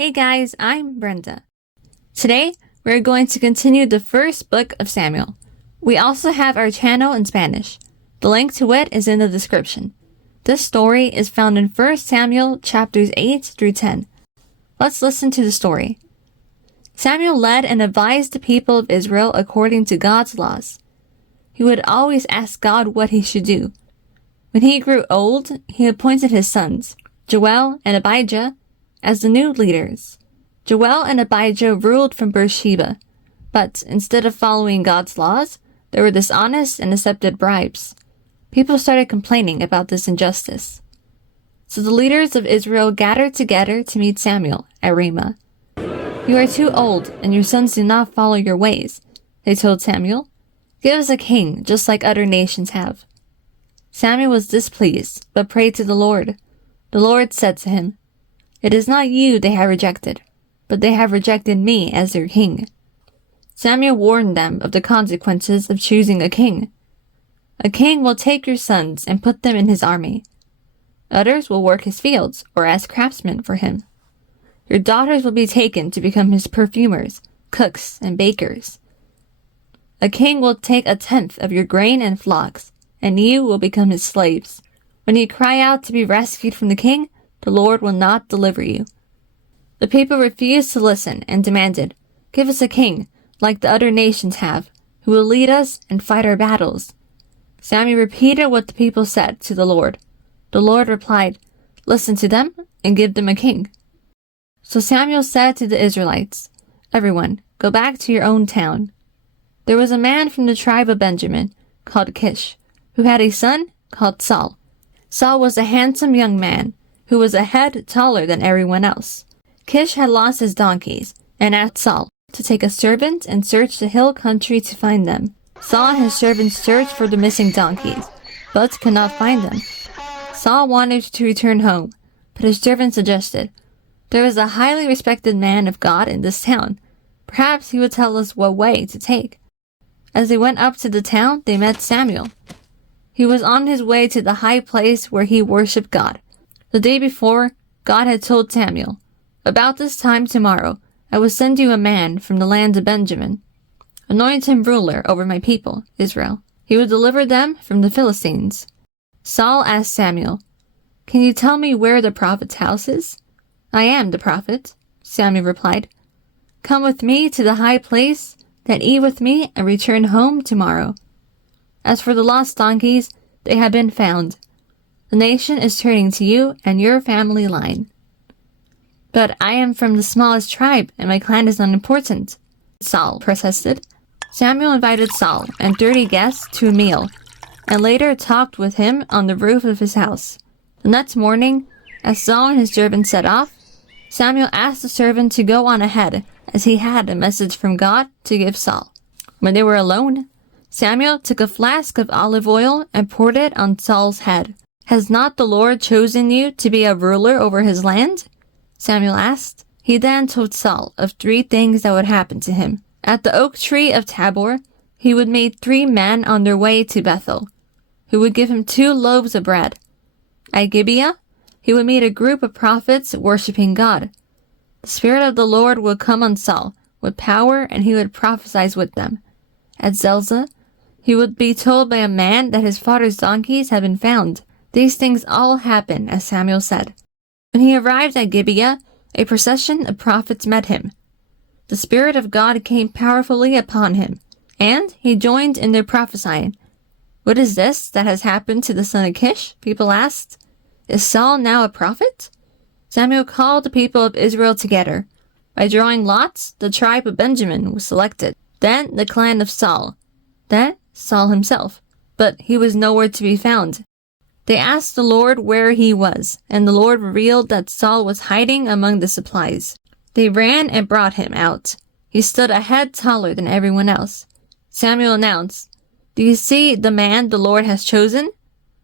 Hey guys, I'm Brenda. Today, we're going to continue the first book of Samuel. We also have our channel in Spanish. The link to it is in the description. This story is found in 1 Samuel chapters 8 through 10. Let's listen to the story. Samuel led and advised the people of Israel according to God's laws. He would always ask God what he should do. When he grew old, he appointed his sons, Joel and Abijah, as the new leaders. Joel and Abijah ruled from Beersheba, but instead of following God's laws, they were dishonest and accepted bribes. People started complaining about this injustice. So the leaders of Israel gathered together to meet Samuel at Ramah. "You are too old, and your sons do not follow your ways," they told Samuel. "Give us a king, just like other nations have." Samuel was displeased, but prayed to the Lord. The Lord said to him, "It is not you they have rejected, but they have rejected me as their king." Samuel warned them of the consequences of choosing a king. "A king will take your sons and put them in his army. Others will work his fields or as craftsmen for him. Your daughters will be taken to become his perfumers, cooks, and bakers. A king will take 1/10 of your grain and flocks, and you will become his slaves. When you cry out to be rescued from the king, the Lord will not deliver you." The people refused to listen and demanded, "Give us a king, like the other nations have, who will lead us and fight our battles." Samuel repeated what the people said to the Lord. The Lord replied, "Listen to them and give them a king." So Samuel said to the Israelites, "Everyone, go back to your own town." There was a man from the tribe of Benjamin, called Kish, who had a son called Saul. Saul was a handsome young man, who was a head taller than everyone else. Kish had lost his donkeys, and asked Saul to take a servant and search the hill country to find them. Saul and his servant searched for the missing donkeys, but could not find them. Saul wanted to return home, but his servant suggested, "There is a highly respected man of God in this town. Perhaps he would tell us what way to take." As they went up to the town, they met Samuel. He was on his way to the high place where he worshipped God. The day before, God had told Samuel, "About this time tomorrow, I will send you a man from the land of Benjamin. Anoint him ruler over my people, Israel. He will deliver them from the Philistines." Saul asked Samuel, "Can you tell me where the prophet's house is?" "I am the prophet," Samuel replied. "Come with me to the high place, then eat with me and return home tomorrow. As for the lost donkeys, they have been found. The nation is turning to you and your family line." "But I am from the smallest tribe, and my clan is unimportant," Saul protested. Samuel invited Saul and 30 guests to a meal, and later talked with him on the roof of his house. The next morning, as Saul and his servant set off, Samuel asked the servant to go on ahead, as he had a message from God to give Saul. When they were alone, Samuel took a flask of olive oil and poured it on Saul's head. "Has not the Lord chosen you to be a ruler over his land?" Samuel asked. He then told Saul of 3 things that would happen to him. At the oak tree of Tabor, he would meet 3 men on their way to Bethel, who would give him 2 loaves of bread. At Gibeah, he would meet a group of prophets worshiping God. The Spirit of the Lord would come on Saul with power, and he would prophesy with them. At Zelzah, he would be told by a man that his father's donkeys had been found. These things all happened as Samuel said. When he arrived at Gibeah, a procession of prophets met him. The Spirit of God came powerfully upon him, and he joined in their prophesying. "What is this that has happened to the son of Kish?" people asked. "Is Saul now a prophet?" Samuel called the people of Israel together. By drawing lots, the tribe of Benjamin was selected, then the clan of Saul, then Saul himself, but he was nowhere to be found. They asked the Lord where he was, and the Lord revealed that Saul was hiding among the supplies. They ran and brought him out. He stood a head taller than everyone else. Samuel announced, "Do you see the man the Lord has chosen?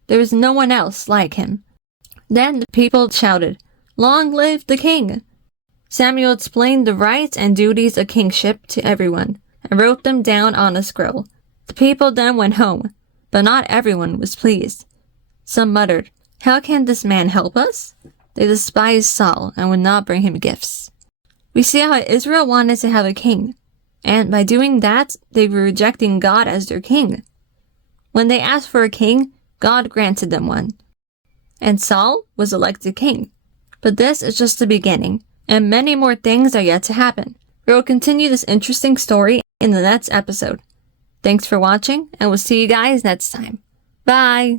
There is no one else like him." Then the people shouted, "Long live the king!" Samuel explained the rights and duties of kingship to everyone, and wrote them down on a scroll. The people then went home, but not everyone was pleased. Some muttered, "How can this man help us?" They despised Saul and would not bring him gifts. We see how Israel wanted to have a king, and by doing that, they were rejecting God as their king. When they asked for a king, God granted them one. And Saul was elected king. But this is just the beginning, and many more things are yet to happen. We will continue this interesting story in the next episode. Thanks for watching, and we'll see you guys next time. Bye!